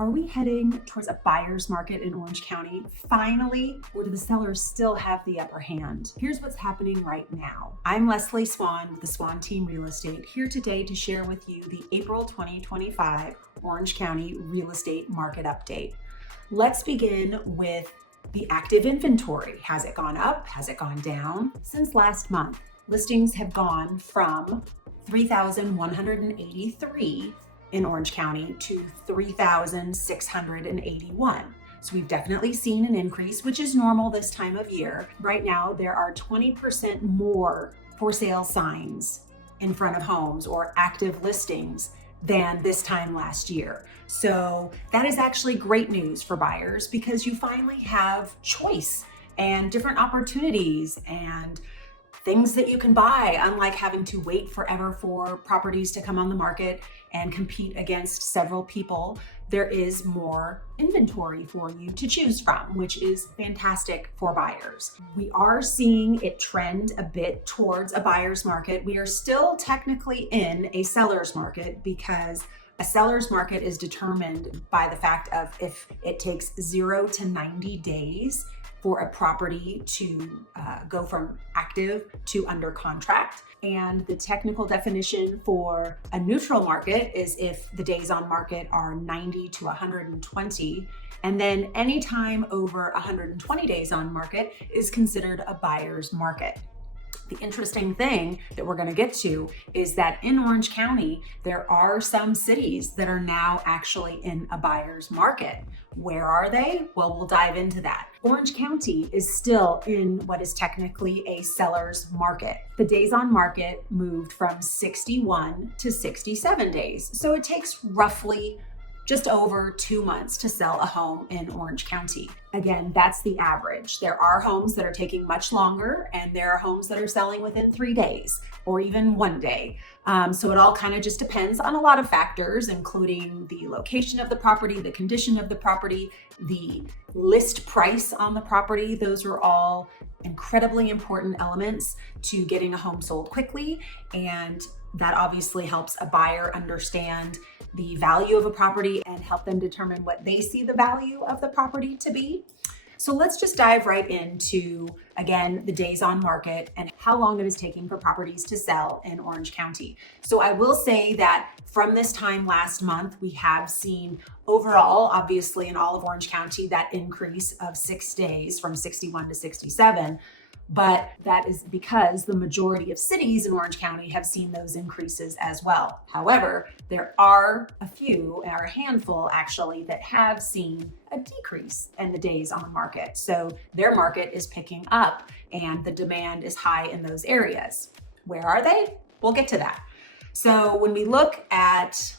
Are we heading towards a buyer's market in Orange County finally, or do the sellers still have the upper hand? Here's what's happening right now. I'm Leslie Swan with the Swan Team Real Estate, here today to share with you the April 2025 Orange County real estate market update. Let's begin with the active inventory. Has it gone up? Has it gone down? Since last month, listings have gone from 3,183 in Orange County to 3,681. So we've definitely seen an increase, which is normal this time of year. Right now, there are 20% more for sale signs in front of homes or active listings than this time last year. So that is actually great news for buyers because you finally have choice and different opportunities and things that you can buy, unlike having to wait forever for properties to come on the market and compete against several people. There is more inventory for you to choose from, which is fantastic for buyers. We are seeing it trend a bit towards a buyer's market. We are still technically in a seller's market because a seller's market is determined by the fact of if it takes 0 to 90 days for a property to go from active to under contract. And the technical definition for a neutral market is if the days on market are 90 to 120. And then anytime over 120 days on market is considered a buyer's market. The interesting thing that we're going to get to is that in Orange County, there are some cities that are now actually in a buyer's market. Where are they? Well, we'll dive into that. Orange County is still in what is technically a seller's market. The days on market moved from 61 to 67 days. So it takes roughly just over 2 months to sell a home in Orange County. Again, that's the average. There are homes that are taking much longer, and there are homes that are selling within 3 days or even 1 day. So it all kind of just depends on a lot of factors, including the location of the property, the condition of the property, the list price on the property. Those are all incredibly important elements to getting a home sold quickly, and that obviously helps a buyer understand the value of a property and help them determine what they see the value of the property to be. So let's just dive right into, again, the days on market and how long it is taking for properties to sell in Orange County. So I will say that from this time last month, we have seen overall, obviously in all of Orange County, that increase of 6 days from 61 to 67. But that is because the majority of cities in Orange County have seen those increases as well. However, there are a few, or a handful actually, that have seen a decrease in the days on market. So their market is picking up and the demand is high in those areas. Where are they? We'll get to that. So when we look at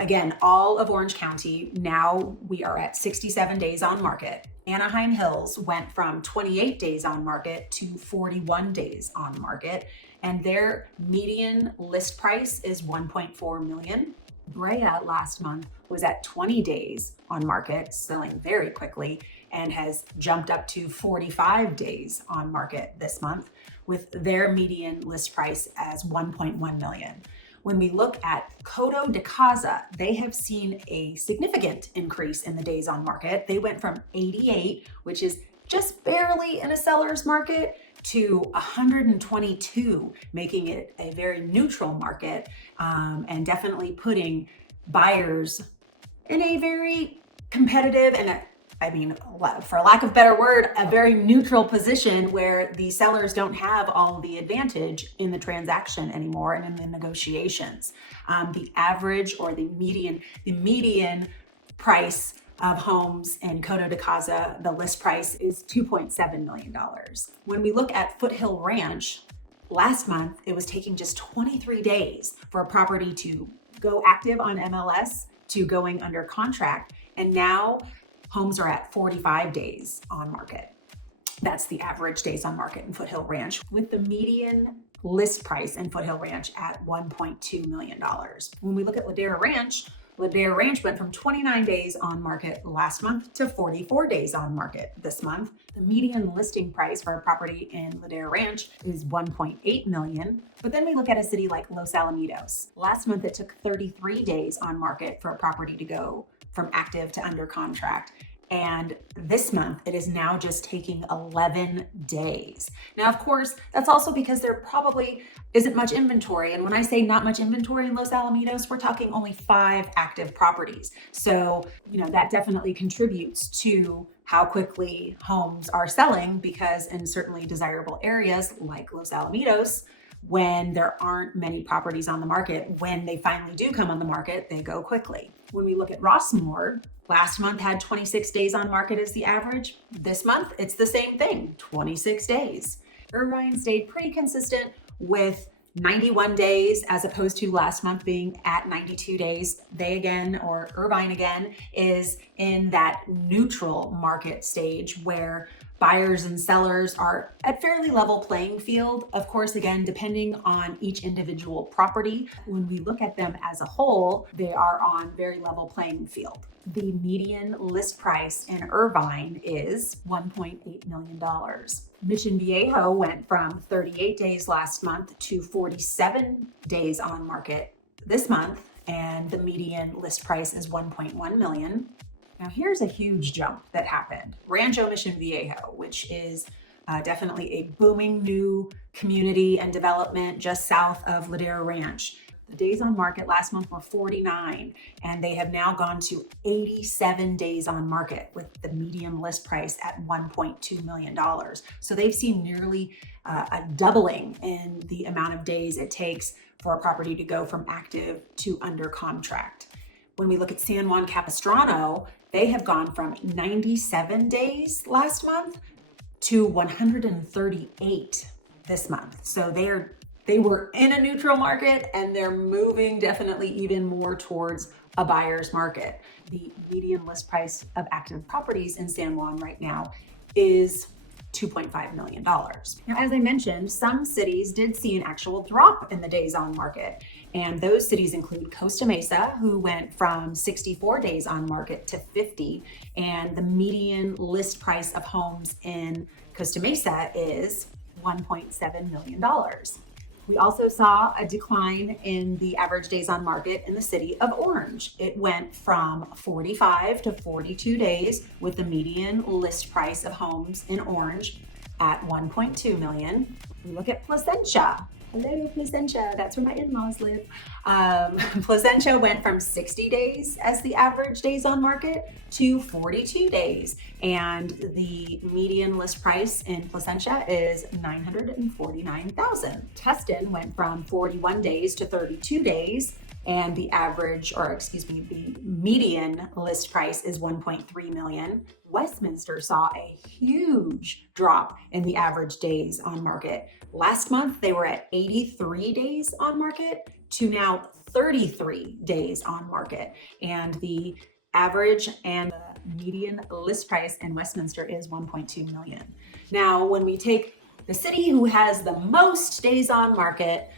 again, all of Orange County, now we are at 67 days on market. Anaheim Hills went from 28 days on market to 41 days on market, and their median list price is $1.4 million. Brea last month was at 20 days on market, selling very quickly, and has jumped up to 45 days on market this month with their median list price as $1.1 million. When we look at Coto de Caza, they have seen a significant increase in the days on market. They went from 88, which is just barely in a seller's market, to 122, making it a very neutral market, and definitely putting buyers in a very competitive and for lack of a better word, a very neutral position where the sellers don't have all the advantage in the transaction anymore and in the negotiations. The average or the median price of homes in Coto de Caza, the list price is $2.7 million. When we look at Foothill Ranch, last month, it was taking just 23 days for a property to go active on MLS to going under contract. And now homes are at 45 days on market. That's the average days on market in Foothill Ranch, with the median list price in Foothill Ranch at $1.2 million. When we look at Ladera Ranch went from 29 days on market last month to 44 days on market this month. The median listing price for a property in Ladera Ranch is $1.8 million. But then we look at a city like Los Alamitos. Last month, it took 33 days on market for a property to go from active to under contract. And this month, it is now just taking 11 days. Now, of course, that's also because there probably isn't much inventory. And when I say not much inventory in Los Alamitos, we're talking only 5 active properties. So, that definitely contributes to how quickly homes are selling, because in certainly desirable areas like Los Alamitos, when there aren't many properties on the market, when they finally do come on the market, they go quickly. When we look at Rossmoor, last month had 26 days on market as the average. This month, it's the same thing, 26 days. Irvine stayed pretty consistent with 91 days as opposed to last month being at 92 days. Irvine again, is in that neutral market stage where buyers and sellers are at fairly level playing field. Of course, again, depending on each individual property, when we look at them as a whole, they are on very level playing field. The median list price in Irvine is $1.8 million. Mission Viejo went from 38 days last month to 47 days on market this month, and the median list price is $1.1 million. Now, here's a huge jump that happened. Rancho Mission Viejo, which is definitely a booming new community and development just south of Ladera Ranch. The days on market last month were 49, and they have now gone to 87 days on market with the median list price at $1.2 million. So they've seen nearly a doubling in the amount of days it takes for a property to go from active to under contract. When we look at San Juan Capistrano, they have gone from 97 days last month to 138 this month. So they were in a neutral market, and they're moving definitely even more towards a buyer's market. The median list price of active properties in San Juan right now is $2.5 million. Now, as I mentioned, some cities did see an actual drop in the days on market. And those cities include Costa Mesa, who went from 64 days on market to 50. And the median list price of homes in Costa Mesa is $1.7 million. We also saw a decline in the average days on market in the city of Orange. It went from 45 to 42 days with the median list price of homes in Orange at $1.2 million. We look at Placentia. Hello, Placentia. That's where my in-laws live. Placentia went from 60 days as the average days on market to 42 days. And the median list price in Placentia is $949,000. Tustin went from 41 days to 32 days. And the median list price is $1.3 million. Westminster saw a huge drop in the average days on market. Last month, they were at 83 days on market to now 33 days on market. And the average and the median list price in Westminster is $1.2 million. Now, when we take the city who has the most days on market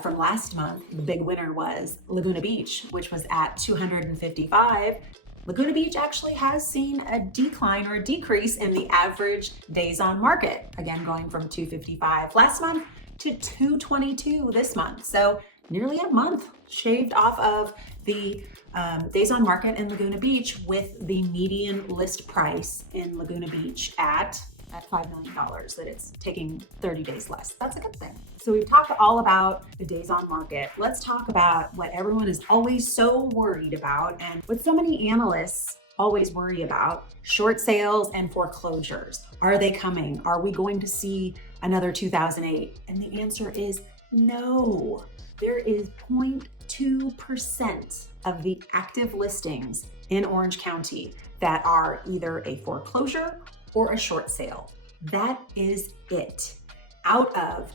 from last month, the big winner was Laguna Beach, which was at 255. Laguna Beach actually has seen a decline or a decrease in the average days on market, again going from 255 last month to 222 this month. So nearly a month shaved off of the days on market in Laguna Beach, with the median list price in Laguna Beach at $5 million, that it's taking 30 days less. That's a good thing. So we've talked all about the days on market. Let's talk about what everyone is always so worried about, and what so many analysts always worry about: short sales and foreclosures. Are they coming? Are we going to see another 2008? And the answer is no. There is 0.2% of the active listings in Orange County that are either a foreclosure or a short sale. That is it. Out of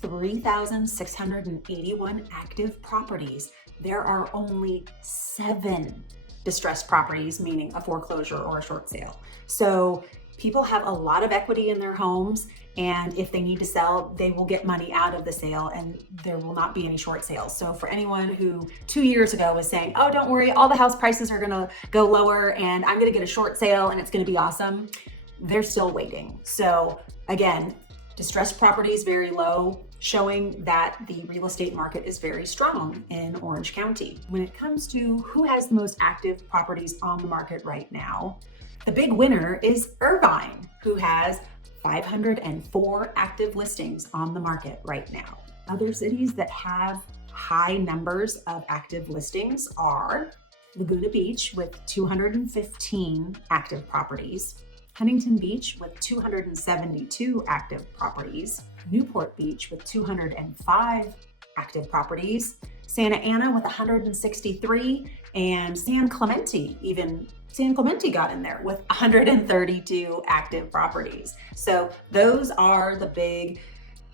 3,681 active properties, there are only 7 distressed properties, meaning a foreclosure or a short sale. So people have a lot of equity in their homes, and if they need to sell, they will get money out of the sale, and there will not be any short sales. So for anyone who 2 years ago was saying, oh, don't worry, all the house prices are gonna go lower and I'm gonna get a short sale and it's gonna be awesome, they're still waiting. So again, distressed properties very low, showing that the real estate market is very strong in Orange County. When it comes to who has the most active properties on the market right now, the big winner is Irvine, who has 504 active listings on the market right now. Other cities that have high numbers of active listings are Laguna Beach with 215 active properties, Huntington Beach with 272 active properties, Newport Beach with 205 active properties, Santa Ana with 163, and San Clemente got in there with 132 active properties. So those are the big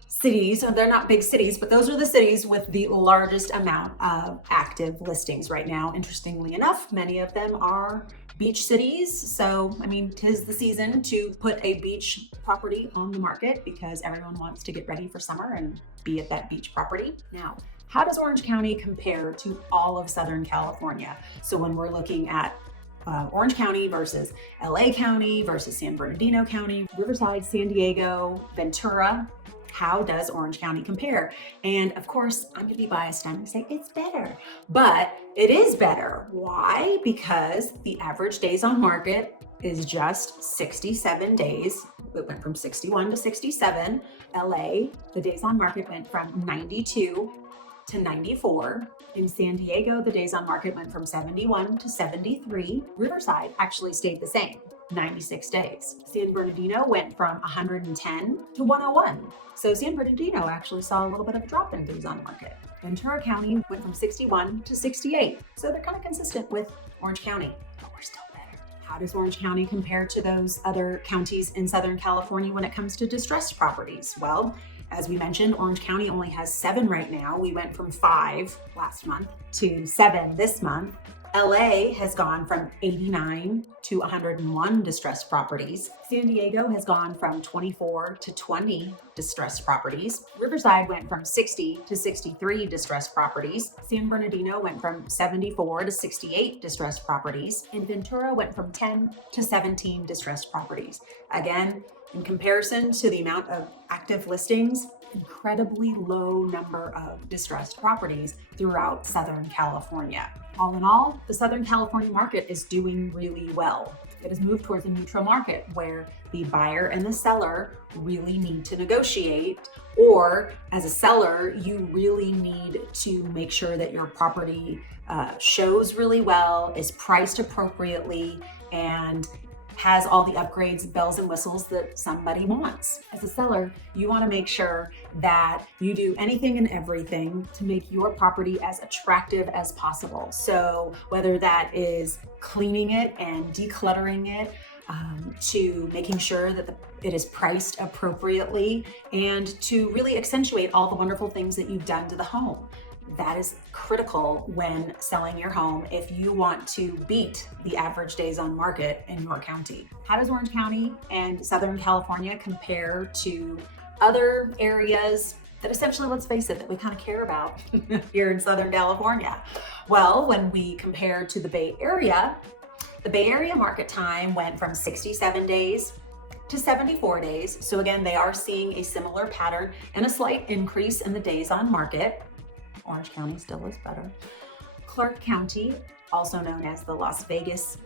cities. So they're not big cities, but those are the cities with the largest amount of active listings right now. Interestingly enough, many of them are beach cities. So, I mean, 'tis the season to put a beach property on the market because everyone wants to get ready for summer and be at that beach property. Now, how does Orange County compare to all of Southern California? So when we're looking at Orange County versus LA County versus San Bernardino County, Riverside, San Diego, Ventura, how does Orange County compare? And of course, I'm gonna be biased. I'm gonna say it's better, but it is better. Why? Because the average days on market is just 67 days. It went from 61 to 67. LA, the days on market went from 92 to 94. In San Diego, the days on market went from 71 to 73. Riverside actually stayed the same, 96 days. San Bernardino went from 110 to 101. So San Bernardino actually saw a little bit of a drop in days on market. Ventura County went from 61 to 68. So they're kind of consistent with Orange County, but we're still better. How does Orange County compare to those other counties in Southern California when it comes to distressed properties? Well, as we mentioned, Orange County only has 7 right now. We went from 5 last month to 7 this month. LA has gone from 89 to 101 distressed properties. San Diego has gone from 24 to 20 distressed properties. Riverside went from 60 to 63 distressed properties. San Bernardino went from 74 to 68 distressed properties. And Ventura went from 10 to 17 distressed properties. Again, in comparison to the amount of active listings, incredibly low number of distressed properties throughout Southern California. All in all, the Southern California market is doing really well. It has moved towards a neutral market where the buyer and the seller really need to negotiate, or as a seller, you really need to make sure that your property shows really well, is priced appropriately, and has all the upgrades, bells and whistles that somebody wants. As a seller, you want to make sure that you do anything and everything to make your property as attractive as possible. So whether that is cleaning it and decluttering it, to making sure that it is priced appropriately, and to really accentuate all the wonderful things that you've done to the home. That is critical when selling your home if you want to beat the average days on market in your county. How does Orange County and Southern California compare to other areas that essentially, let's face it, that we kind of care about here in Southern California? Well, when we compare to the Bay Area, the Bay Area market time went from 67 days to 74 days. So again, they are seeing a similar pattern and a slight increase in the days on market. Orange County still is better. Clark County, also known as the Las Vegas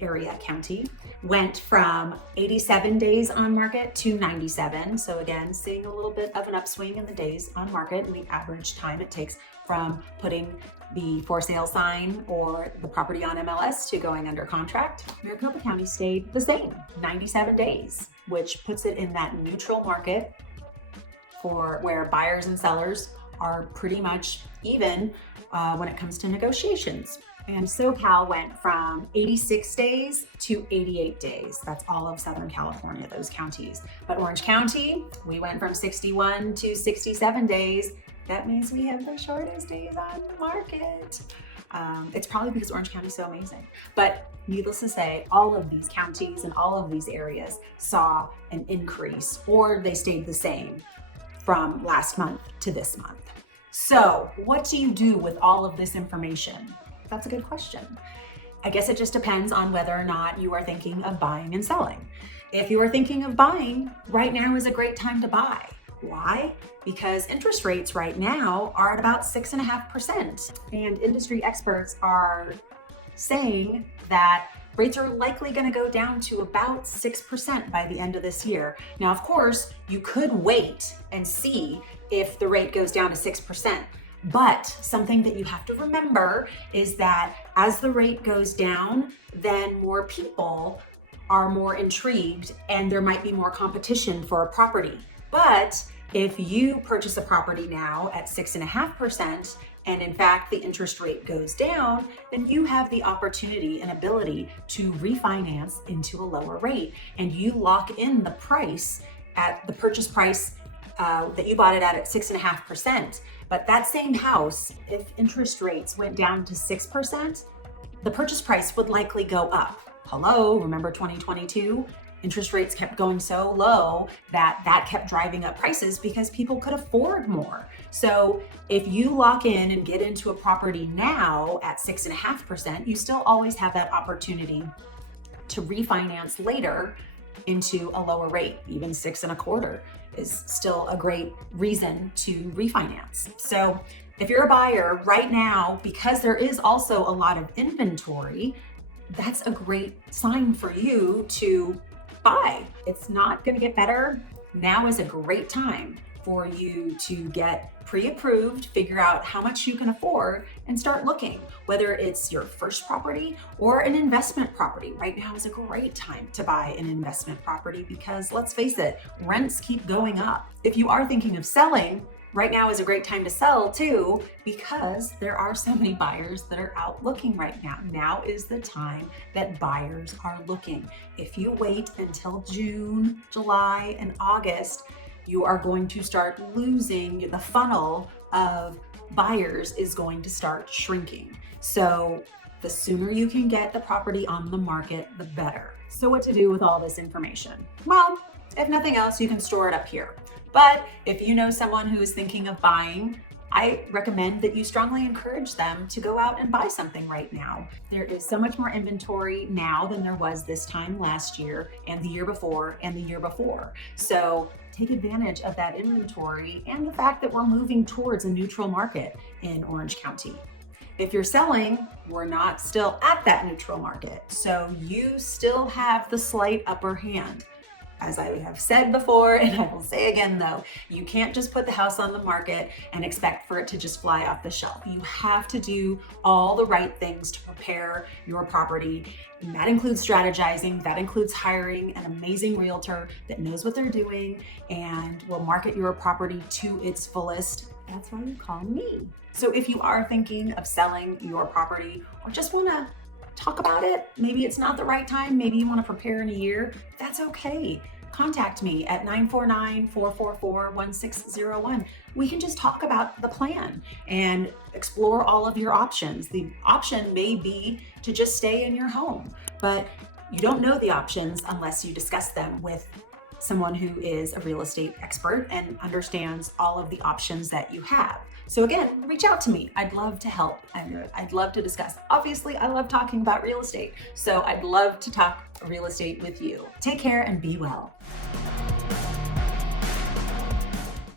area county, went from 87 days on market to 97. So again, seeing a little bit of an upswing in the days on market and the average time it takes from putting the for sale sign or the property on MLS to going under contract. Maricopa County stayed the same, 97 days, which puts it in that neutral market for where buyers and sellers are pretty much even when it comes to negotiations. And SoCal went from 86 days to 88 days. That's all of Southern California, those counties. But Orange County, we went from 61 to 67 days. That means we have the shortest days on the market. It's probably because Orange County is so amazing. But needless to say, all of these counties and all of these areas saw an increase, or they stayed the same from last month to this month. So what do you do with all of this information? That's a good question. I guess it just depends on whether or not you are thinking of buying and selling. If you are thinking of buying, right now is a great time to buy. Why? Because interest rates right now are at about 6.5%. And industry experts are saying that rates are likely going to go down to about 6% by the end of this year. Now, of course, you could wait and see if the rate goes down to 6%. But something that you have to remember is that as the rate goes down, then more people are more intrigued and there might be more competition for a property. But if you purchase a property now at 6.5%, and in fact the interest rate goes down, then you have the opportunity and ability to refinance into a lower rate, and you lock in the price at the purchase price that you bought it at 6.5%. But that same house, if interest rates went down to 6%, the purchase price would likely go up. Hello, remember 2022? Interest rates kept going so low that kept driving up prices because people could afford more. So if you lock in and get into a property now at 6.5%, you still always have that opportunity to refinance later into a lower rate. Even 6.25 is still a great reason to refinance. So if you're a buyer right now, because there is also a lot of inventory, that's a great sign for you to buy. It's not going to get better. Now is a great time for you to get pre-approved, figure out how much you can afford, and start looking. Whether it's your first property or an investment property, right now is a great time to buy an investment property because let's face it, rents keep going up. If you are thinking of selling, right now is a great time to sell too, because there are so many buyers that are out looking right now. Now is the time that buyers are looking. If you wait until June, July, and August, you are going to start losing the funnel of buyers is going to start shrinking. So the sooner you can get the property on the market, the better. So what to do with all this information? Well, if nothing else, you can store it up here. But if you know someone who is thinking of buying, I recommend that you strongly encourage them to go out and buy something right now. There is so much more inventory now than there was this time last year and the year before and the year before. So take advantage of that inventory and the fact that we're moving towards a neutral market in Orange County. If you're selling, we're not still at that neutral market. So you still have the slight upper hand. As I have said before, and I will say again though, you can't just put the house on the market and expect for it to just fly off the shelf. You have to do all the right things to prepare your property. And that includes strategizing, that includes hiring an amazing realtor that knows what they're doing and will market your property to its fullest. That's why you call me. So if you are thinking of selling your property or just want to talk about it, maybe it's not the right time, maybe you want to prepare in a year, that's okay. Contact me at 949-444-1601. We can just talk about the plan and explore all of your options. The option may be to just stay in your home, but you don't know the options unless you discuss them with someone who is a real estate expert and understands all of the options that you have. So again, reach out to me. I'd love to help and I'd love to discuss. Obviously, I love talking about real estate, so I'd love to talk real estate with you. Take care and be well.